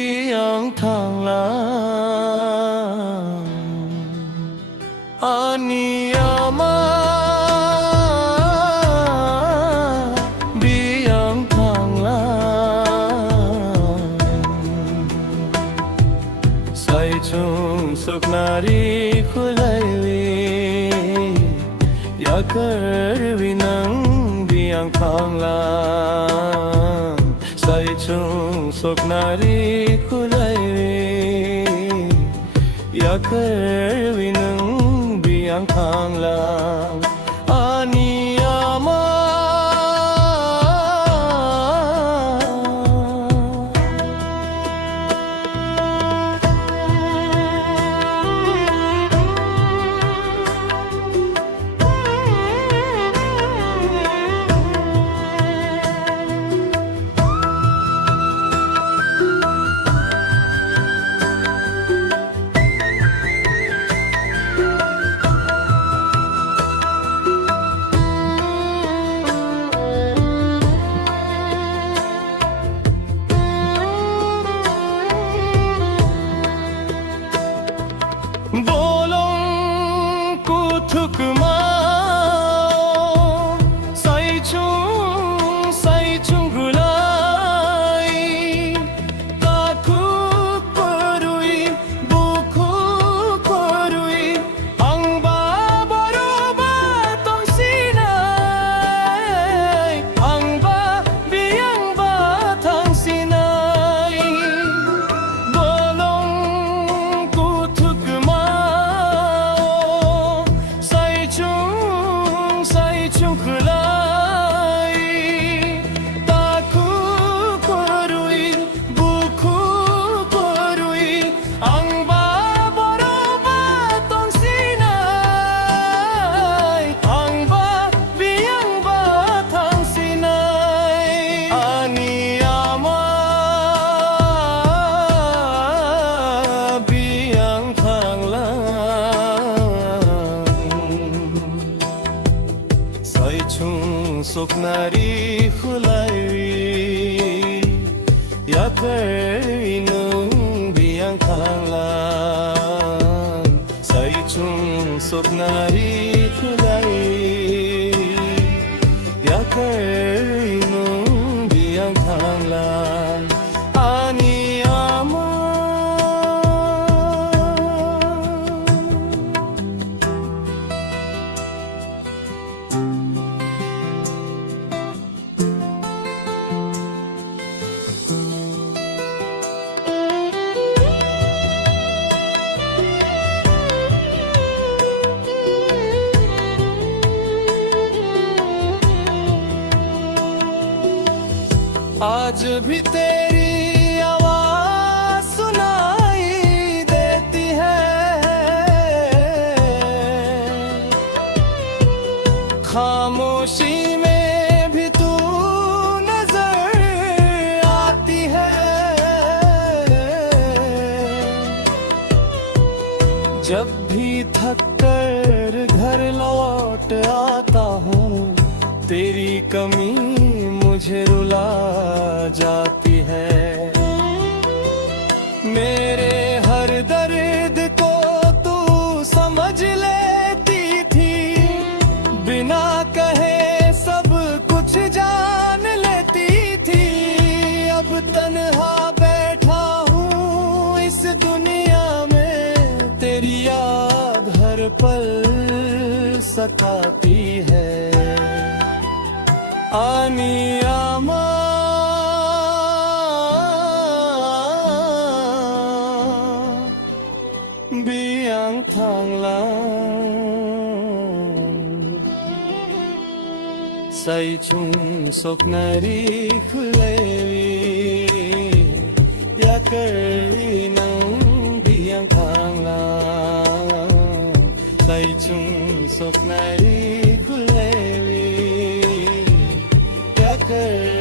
biang thang lang aniyama biang thang lang sai chung suk nari khulaiwi ya karwi nang biang thang lang sai chung suk nari khulaiwi ya karwi nang biang thang lang aniyama bolong kuthuk mao sai chung gulai taku parui buku parui angba baroba tong sinai angba biang batang sinai bolong kuthuk chung khulai taku parui buku parui angba baroba tong sinai angba biang batang sinai aniyama biang thang lang sai chung suk nari khulaiwi ya karwi nang biang thang lang sai chung suk nari khulaiwi ya karwi nang biang thang lang aniyama आज भी तेरी आवाज सुनाई देती है खामोशी में भी तू नजर आती है जब भी थक कर घर लौट आता हूँ तेरी कमी मुझे रुला जाती है मेरे हर दर्द को तू समझ लेती थी बिना कहे सब कुछ जान लेती थी अब तन्हा बैठा हूँ इस दुनिया में तेरी याद हर पल सताती है aniyama biang thang lang sai chung suk nari khulaiwi ya karwi nang biang thang lang sai chung suk nari khulaiwi कर